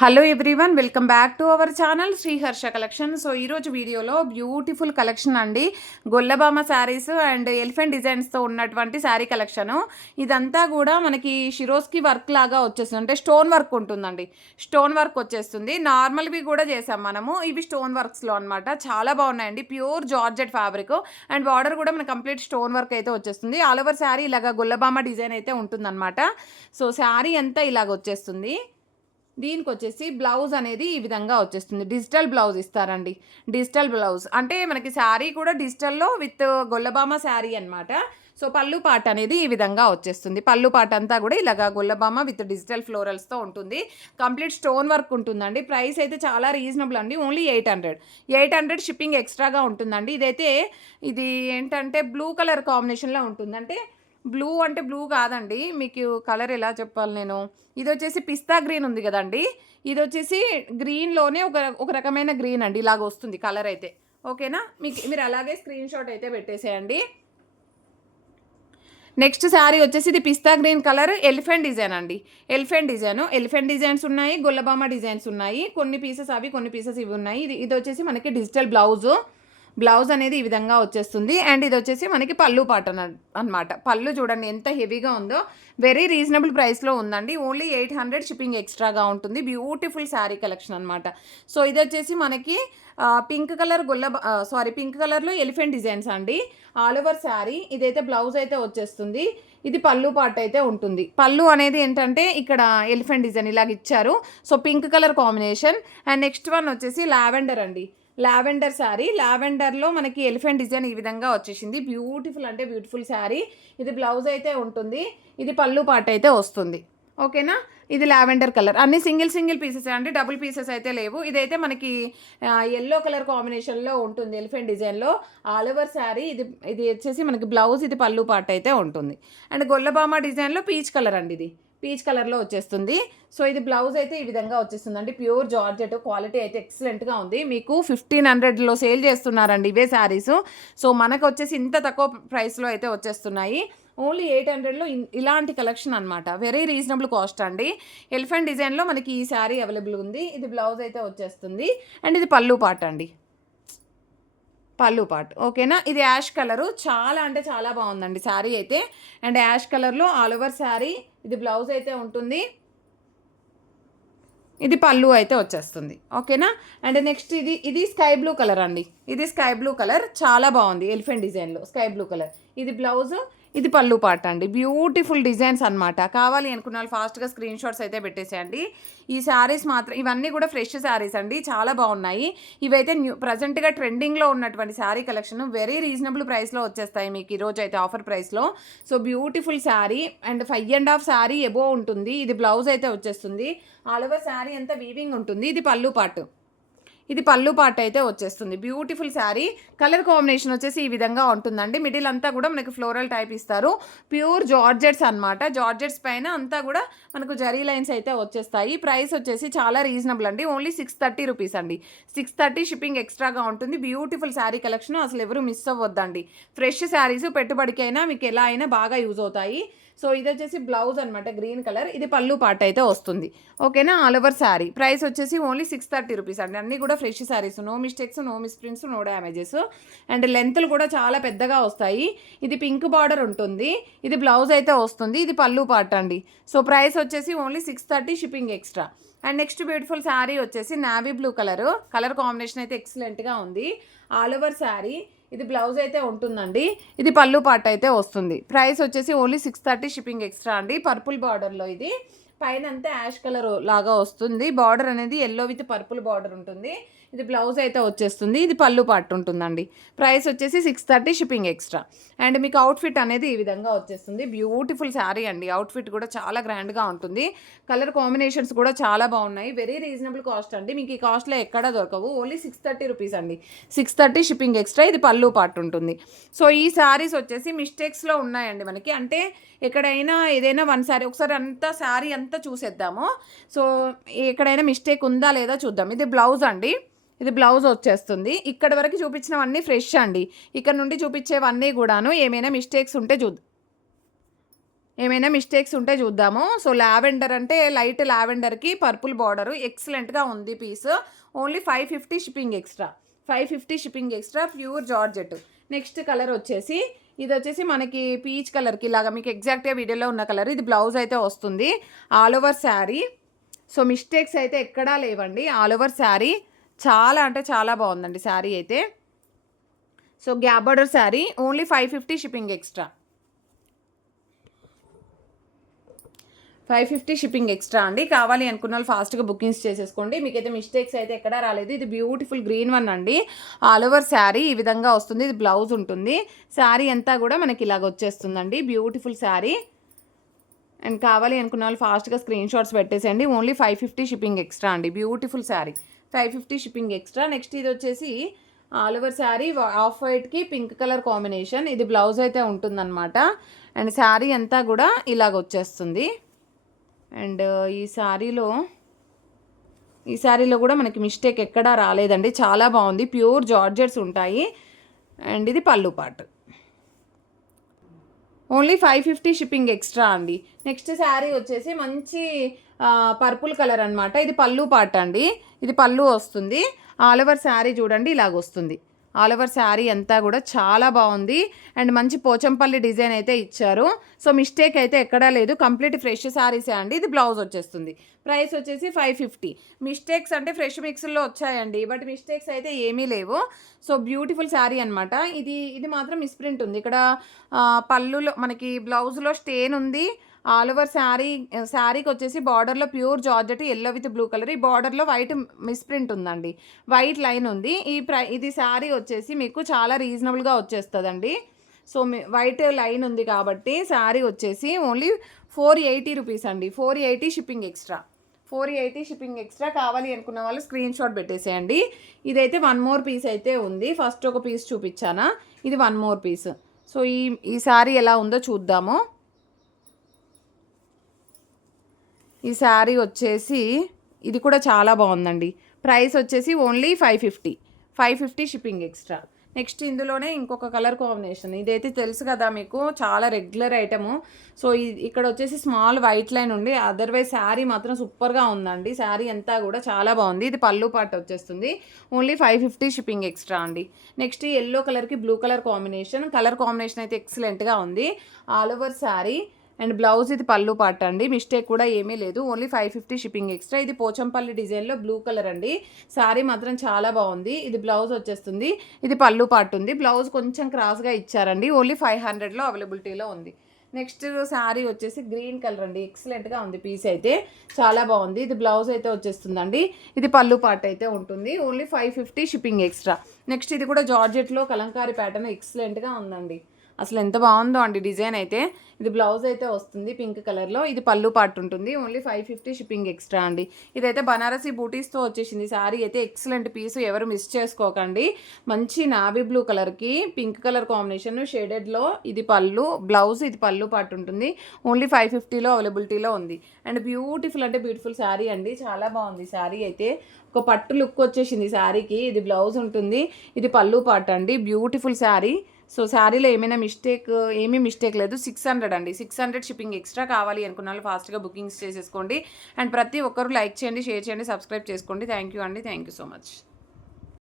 Hello everyone, welcome back to our channel Sriharsha collection. So ఈరోజు వీడియోలో beautiful collection అండి, Gollabhama saris and elephant డిజైన్స్తో ఉన్నటువంటి sari collection. ఇదంతా కూడా మనకి షిరోస్కి వర్క్ లాగా వచ్చేస్తుంది, అంటే స్టోన్ వర్క్ ఉంటుందండి. స్టోన్ వర్క్ వచ్చేస్తుంది. నార్మల్వి కూడా చేసాం మనము, ఇవి స్టోన్ వర్క్స్లో అనమాట. చాలా బాగున్నాయండి, pure georgette fabric and border కూడా మనకి కంప్లీట్ స్టోన్ వర్క్ అయితే వచ్చేస్తుంది. ఆల్ ఓవర్ శారీ ఇలాగ గొల్లబామ డిజైన్ అయితే ఉంటుందన్నమాట. సో శారీ అంతా ఇలాగ వచ్చేస్తుంది. దీనికి వచ్చేసి బ్లౌజ్ అనేది ఈ విధంగా వచ్చేస్తుంది. డిజిటల్ బ్లౌజ్ ఇస్తారండి. డిజిటల్ బ్లౌజ్ అంటే మనకి శారీ కూడా డిజిటల్లో విత్ గొల్లబామ శారీ అనమాట. సో పళ్ళు పాట అనేది ఈ విధంగా వచ్చేస్తుంది. పళ్ళు పాట అంతా కూడా ఇలాగా గొల్లబామ విత్ డిజిటల్ ఫ్లోరల్స్తో ఉంటుంది. కంప్లీట్ స్టోన్ వర్క్ ఉంటుందండి. ప్రైస్ అయితే చాలా రీజనబుల్ అండి, ఓన్లీ 800 షిప్పింగ్ ఎక్స్ట్రాగా ఉంటుందండి. ఇది ఏంటంటే బ్లూ కలర్ కాంబినేషన్లో ఉంటుంది. అంటే బ్లూ అంటే బ్లూ కాదండి, మీకు కలర్ ఎలా చెప్పాలి నేను. ఇది వచ్చేసి పిస్తా గ్రీన్ ఉంది కదండి, ఇది వచ్చేసి గ్రీన్లోనే ఒక రకమైన గ్రీన్ అండి. ఇలాగ వస్తుంది కలర్ అయితే. ఓకేనా, మీరు అలాగే స్క్రీన్ షాట్ అయితే పెట్టేసేయండి. నెక్స్ట్ శారీ వచ్చేసి ఇది పిస్తా గ్రీన్ కలర్, ఎలిఫెంట్ డిజైన్ అండి. ఎలిఫెంట్ డిజైన్స్ ఉన్నాయి, గొల్లబామ డిజైన్స్ ఉన్నాయి. కొన్ని పీసెస్ అవి, కొన్ని పీసెస్ ఇవి ఉన్నాయి. ఇది వచ్చేసి మనకి డిజిటల్ బ్లౌజ్ అనేది ఈ విధంగా వచ్చేస్తుంది. అండ్ ఇది వచ్చేసి మనకి పళ్ళు పాట అనమాట. పళ్ళు చూడండి ఎంత హెవీగా ఉందో. వెరీ రీజనబుల్ ప్రైస్లో ఉందండి, ఓన్లీ 800 షిప్పింగ్ ఎక్స్ట్రాగా ఉంటుంది. బ్యూటిఫుల్ శారీ కలెక్షన్ అనమాట. సో ఇది వచ్చేసి మనకి పింక్ కలర్లో ఎలిఫెంట్ డిజైన్స్ అండి. ఆల్ ఓవర్ శారీ ఇదైతే బ్లౌజ్ అయితే వచ్చేస్తుంది. ఇది పళ్ళు పాట అయితే ఉంటుంది. పళ్ళు అనేది ఏంటంటే ఇక్కడ ఎలిఫెంట్ డిజైన్ ఇలాగ ఇచ్చారు. So pink colour combination. And next one వచ్చేసి లావెండర్ అండి. లావెండర్ శారీ, లావెండర్లో మనకి ఎలిఫెంట్ డిజైన్ ఈ విధంగా వచ్చేసింది. బ్యూటిఫుల్ అంటే బ్యూటిఫుల్ శారీ. ఇది బ్లౌజ్ అయితే ఉంటుంది, ఇది పళ్ళు పాట అయితే వస్తుంది. ఓకేనా, ఇది లావెండర్ కలర్. అన్ని సింగిల్ పీసెస్ అండి, డబుల్ పీసెస్ అయితే లేవు. ఇదైతే మనకి ఎల్లో కలర్ కాంబినేషన్లో ఉంటుంది ఎలిఫెంట్ డిజైన్లో. ఆల్ ఓవర్ శారీ ఇది వచ్చేసి మనకి బ్లౌజ్, ఇది పళ్ళు పాట అయితే ఉంటుంది. అండ్ గొల్లబామ డిజైన్లో పీచ్ కలర్ అండి, ఇది పీచ్ కలర్లో వచ్చేస్తుంది. సో ఇది బ్లౌజ్ అయితే ఈ విధంగా వచ్చేస్తుందండి. ప్యూర్ జార్జెట్, క్వాలిటీ అయితే ఎక్సలెంట్గా ఉంది. మీకు 1500లో సేల్ చేస్తున్నారండి ఇవే శారీస్. సో మనకు వచ్చేసి ఇంత తక్కువ ప్రైస్లో అయితే వచ్చేస్తున్నాయి. ఓన్లీ 800లో ఇలాంటి కలెక్షన్ అనమాట. వెరీ రీజనబుల్ కాస్ట్ అండి. ఎలిఫెంట్ డిజైన్లో మనకి ఈ శారీ అవైలబుల్ ఉంది. ఇది బ్లౌజ్ అయితే వచ్చేస్తుంది. అండ్ ఇది పళ్ళు పాట అండి, పళ్ళు పాట్. ఓకేనా, ఇది యాష్ కలరు. చాలా అంటే చాలా బాగుందండి శారీ అయితే. అండ్ యాష్ కలర్లో ఆల్ ఓవర్ శారీ, ఇది బ్లౌజ్ అయితే ఉంటుంది, ఇది పళ్ళు అయితే వచ్చేస్తుంది. ఓకేనా, అండ్ నెక్స్ట్ ఇది స్కై బ్లూ కలర్ అండి. ఇది స్కై బ్లూ కలర్ చాలా బాగుంది. ఎలిఫెంట్ డిజైన్లో స్కై బ్లూ కలర్, ఇది బ్లౌజ్, ఇది పళ్ళు పాట అండి. బ్యూటిఫుల్ డిజైన్స్ అనమాట. కావాలి అనుకున్న వాళ్ళు ఫాస్ట్గా స్క్రీన్ షాట్స్ అయితే పెట్టేసేయండి. ఈ శారీస్ మాత్రం ఇవన్నీ కూడా ఫ్రెష్ శారీస్ అండి, చాలా బాగున్నాయి. ఇవైతే ప్రజెంట్గా ట్రెండింగ్లో ఉన్నటువంటి శారీ కలెక్షన్. వెరీ రీజనబుల్ ప్రైస్లో వచ్చేస్తాయి మీకు ఈరోజు అయితే ఆఫర్ ప్రైస్లో. So beautiful sari and 5.5 sari above ఉంటుంది. ఇది బ్లౌజ్ అయితే వచ్చేస్తుంది. ఆల్ ఓవర్ శారీ అంతా వీవింగ్ ఉంటుంది. ఇది పళ్ళు పాటు, ఇది పళ్ళు పాట అయితే వచ్చేస్తుంది. బ్యూటిఫుల్ శారీ. కలర్ కాంబినేషన్ వచ్చేసి ఈ విధంగా ఉంటుందండి. మిడిల్ అంతా కూడా మనకు ఫ్లోరల్ టైప్ ఇస్తారు. ప్యూర్ జార్జెట్స్ అనమాట. జార్జెట్స్ పైన అంతా కూడా మనకు జరీ లైన్స్ అయితే వచ్చేస్తాయి. ప్రైస్ వచ్చేసి చాలా రీజనబుల్ అండి, ఓన్లీ 630 రూపీస్ అండి. 630 షిప్పింగ్ ఎక్స్ట్రాగా ఉంటుంది. బ్యూటిఫుల్ శారీ కలెక్షన్, అసలు ఎవరు మిస్ అవ్వద్దండి. ఫ్రెష్ శారీస్ పెట్టుబడికైనా మీకు ఎలా అయినా బాగా యూజ్ అవుతాయి. సో ఇది వచ్చేసి బ్లౌజ్ అనమాట, గ్రీన్ కలర్. ఇది పళ్ళు పాట అయితే వస్తుంది. ఓకేనా, ఆల్ ఓవర్ శారీ. ప్రైస్ వచ్చేసి ఓన్లీ 630 రూపీస్ అండి. అన్నీ కూడా fresh saris, no mistakes, no misprints, no damages. And లెంత్లు కూడా చాలా పెద్దగా వస్తాయి. ఇది పింక్ బార్డర్ ఉంటుంది, ఇది బ్లౌజ్ అయితే వస్తుంది, ఇది పళ్ళు పాట అండి. సో ప్రైస్ వచ్చేసి only 630 shipping extra. And next beautiful sari వచ్చేసి నావీ బ్లూ కలర్ కాంబినేషన్ అయితే ఎక్సలెంట్గా ఉంది. ఆల్ ఓవర్ శారీ, ఇది బ్లౌజ్ అయితే ఉంటుందండి, ఇది పళ్ళు పాట అయితే వస్తుంది. ప్రైస్ వచ్చేసి ఓన్లీ 630 షిప్పింగ్ ఎక్స్ట్రా అండి. పర్పుల్ బార్డర్లో ఇది పైన అంతా యాష్ కలర్ లాగా వస్తుంది. బార్డర్ అనేది ఎల్లో విత్ పర్పుల్ బార్డర్ ఉంటుంది. ఇది బ్లౌజ్ అయితే వచ్చేస్తుంది, ఇది పళ్ళు పాటు ఉంటుందండి. ప్రైస్ వచ్చేసి 630 షిప్పింగ్ ఎక్స్ట్రా. అండ్ మీకు అవుట్ఫిట్ అనేది ఈ విధంగా వచ్చేస్తుంది. బ్యూటిఫుల్ శారీ అండి. అవుట్ఫిట్ కూడా చాలా గ్రాండ్గా ఉంటుంది. కలర్ కాంబినేషన్స్ కూడా చాలా బాగున్నాయి. వెరీ రీజనబుల్ కాస్ట్ అండి. మీకు ఈ కాస్ట్లో ఎక్కడా దొరకవు. ఓన్లీ 630 రూపీస్ అండి. 630 షిప్పింగ్ ఎక్స్ట్రా. ఇది పళ్ళు పాటు ఉంటుంది. సో ఈ శారీస్ వచ్చేసి మిస్టేక్స్లో ఉన్నాయండి మనకి. అంటే ఎక్కడైనా ఏదైనా వన్ శారీ ఒకసారి అంతా శారీ అంతా చూసేద్దాము. సో ఎక్కడైనా మిస్టేక్ ఉందా లేదా చూద్దాం. ఇది బ్లౌజ్ అండి, ఇది బ్లౌజ్ వచ్చేస్తుంది. ఇక్కడ వరకు చూపించినవన్నీ ఫ్రెష్ అండి. ఇక్కడ నుండి చూపించేవన్నీ కూడాను ఏమైనా మిస్టేక్స్ ఉంటే చూద్దాం. ఏమైనా మిస్టేక్స్ ఉంటే చూద్దాము. సో లావెండర్ అంటే లైట్ లావెండర్కి పర్పుల్ బార్డరు ఎక్సలెంట్గా ఉంది piece. Only 550 shipping extra. 550 shipping extra, pure georgette. Next colour వచ్చేసి ఇది వచ్చేసి మనకి పీచ్ కలర్కి ఇలాగా మీకు ఎగ్జాక్ట్గా వీడియోలో ఉన్న కలర్. ఇది బ్లౌజ్ అయితే వస్తుంది, all over sari. So mistakes అయితే ఎక్కడా లేవండి. ఆల్ ఓవర్ శారీ చాలా అంటే చాలా బాగుందండి శారీ అయితే. So gap border sari, only 550 shipping extra. 550 shipping extra అండి. కావాలి అనుకున్న వాళ్ళు ఫాస్ట్గా బుకింగ్స్ చేసేసుకోండి. మీకైతే మిస్టేక్స్ అయితే ఎక్కడా రాలేదు. ఇది బ్యూటిఫుల్ గ్రీన్ వన్ అండి. ఆల్ ఓవర్ శారీ ఈ విధంగా వస్తుంది. ఇది బ్లౌజ్ ఉంటుంది. శారీ అంతా కూడా మనకి ఇలాగ వచ్చేస్తుందండి. బ్యూటిఫుల్ శారీ. అండ్ కావాలి అనుకున్న వాళ్ళు ఫాస్ట్గా స్క్రీన్ షాట్స్ పెట్టేసేయండి. ఓన్లీ 550 షిప్పింగ్ ఎక్స్ట్రా అండి. Beautiful sari, 550 shipping extra. Next ఇది వచ్చేసి ఆల్ ఓవర్ శారీ ఆఫ్ వైట్కి పింక్ కలర్ కాంబినేషన్. ఇది బ్లౌజ్ అయితే ఉంటుందన్నమాట. అండ్ శారీ అంతా కూడా ఇలాగ వచ్చేస్తుంది. అండ్ ఈ శారీలో కూడా మనకి మిస్టేక్ ఎక్కడా రాలేదండి. చాలా బాగుంది. ప్యూర్ జార్జెట్స్ ఉంటాయి. అండ్ ఇది పళ్ళు పార్ట్. ఓన్లీ 550 షిప్పింగ్ ఎక్స్ట్రా అండి. నెక్స్ట్ శారీ వచ్చేసి మంచి పర్పుల్ కలర్ అనమాట. ఇది పళ్ళు పార్ట్ అండి. ఇది పళ్ళు వస్తుంది. ఆల్ ఓవర్ శారీ చూడండి ఇలాగ వస్తుంది. ఆల్ ఓవర్ శారీ అంతా కూడా చాలా బాగుంది. అండ్ మంచి పోచంపల్లి డిజైన్ అయితే ఇచ్చారు. సో మిస్టేక్ అయితే ఎక్కడా లేదు. కంప్లీట్ ఫ్రెష్ శారీసే అండి. ఇది బ్లౌజ్ వచ్చేస్తుంది. ప్రైస్ వచ్చేసి 550. మిస్టేక్స్ అంటే ఫ్రెష్ మిక్స్లో వచ్చాయండి, బట్ మిస్టేక్స్ అయితే ఏమీ లేవు. సో బ్యూటిఫుల్ శారీ అనమాట. ఇది మాత్రం మిస్ప్రింట్ ఉంది. ఇక్కడ పళ్ళులో మనకి బ్లౌజ్లో స్టేన్ ఉంది. ఆల్ ఓవర్ శారీకి వచ్చేసి బార్డర్లో pure georgette yellow with blue colour. ఈ బార్డర్లో వైట్ మిస్ప్రింట్ ఉందండి, వైట్ లైన్ ఉంది. ఇది శారీ వచ్చేసి మీకు చాలా రీజనబుల్గా వచ్చేస్తుందండి. సో వైట్ లైన్ ఉంది కాబట్టి శారీ వచ్చేసి ఓన్లీ 480 రూపీస్ అండి. 480 షిప్పింగ్ ఎక్స్ట్రా. 480 shipping extra. కావాలి అనుకున్న వాళ్ళు స్క్రీన్ షాట్ పెట్టేసేయండి. ఇదైతే 1 మోర్ పీస్ అయితే ఉంది. ఫస్ట్ ఒక పీస్ చూపించానా, ఇది 1 మోర్ పీస్. సో ఈ శారీ ఎలా ఉందో చూద్దాము. ఈ శారీ వచ్చేసి ఇది కూడా చాలా బాగుందండి. ప్రైస్ వచ్చేసి ఓన్లీ 550 షిప్పింగ్ ఎక్స్ట్రా. నెక్స్ట్ ఇందులోనే ఇంకొక కలర్ కాంబినేషన్. ఇదైతే తెలుసు కదా మీకు, చాలా రెగ్యులర్ ఐటము. సో ఇక్కడ వచ్చేసి స్మాల్ వైట్ లైన్ ఉండి, అదర్వైజ్ శారీ మాత్రం సూపర్గా ఉందండి. శారీ అంతా కూడా చాలా బాగుంది. ఇది పళ్ళు పార్ట్ వచ్చేస్తుంది. ఓన్లీ 550 షిప్పింగ్ ఎక్స్ట్రా అండి. నెక్స్ట్ ఎల్లో కలర్కి బ్లూ కలర్ కాంబినేషన్ అయితే ఎక్సలెంట్గా ఉంది. All over sari and blouse ఇది పళ్ళు పార్ట్ అండి. మిస్టేక్ కూడా ఏమీ లేదు. Only 550 shipping extra. ఇది పోచంపల్లి డిజైన్లో బ్లూ కలర్ అండి. శారీ మాత్రం చాలా బాగుంది. ఇది బ్లౌజ్ వచ్చేస్తుంది. ఇది పళ్ళు పార్ట్ ఉంది. బ్లౌజ్ కొంచెం క్రాస్గా ఇచ్చారండి. ఓన్లీ 500లో అవైలబిలిటీలో ఉంది. నెక్స్ట్ శారీ వచ్చేసి గ్రీన్ కలర్ అండి. ఎక్సలెంట్గా ఉంది పీస్ అయితే, చాలా బాగుంది. ఇది బ్లౌజ్ అయితే వచ్చేస్తుందండి. ఇది పళ్ళు పార్ట్ అయితే ఉంటుంది. Only 550 shipping extra. నెక్స్ట్ ఇది కూడా జార్జెట్లో కలంకారీ ప్యాటర్న్ ఎక్సలెంట్గా ఉందండి. అసలు ఎంత బాగుందో అండి డిజైన్ అయితే. ఇది బ్లౌజ్ అయితే వస్తుంది పింక్ కలర్లో. ఇది పళ్ళు పార్ట్ ఉంటుంది. ఓన్లీ 550 షిప్పింగ్ ఎక్స్ట్రా అండి. ఇదైతే బనారసీ బూటీస్తో వచ్చేసింది. శారీ అయితే ఎక్సలెంట్ పీస్, ఎవరు మిస్ చేసుకోకండి. మంచి నావీ బ్లూ కలర్కి పింక్ కలర్ కాంబినేషన్ షేడెడ్లో. ఇది పళ్ళు, బ్లౌజ్ ఇది పళ్ళు పార్ట్ ఉంటుంది. ఓన్లీ 550లో అవైలబిలిటీలో ఉంది. అండ్ బ్యూటిఫుల్ అంటే బ్యూటిఫుల్ శారీ అండి. చాలా బాగుంది శారీ అయితే. ఒక పట్టు లుక్ వచ్చేసింది శారీకి. ఇది బ్లౌజ్ ఉంటుంది. ఇది పళ్ళు పార్ట్ అండి. బ్యూటిఫుల్ శారీ. సో శారీలో ఏమీ మిస్టేక్ లేదు. 600 అండి. 600 షిప్పింగ్ ఎక్స్ట్రా. కావాలి అనుకున్న వాళ్ళు ఫాస్ట్గా బుకింగ్స్ చేసేసుకోండి. అండ్ ప్రతి ఒక్కరు లైక్ చేయండి, షేర్ చేయండి, సబ్స్క్రైబ్ చేసుకోండి. థ్యాంక్ యూ అండి. Thank you so much.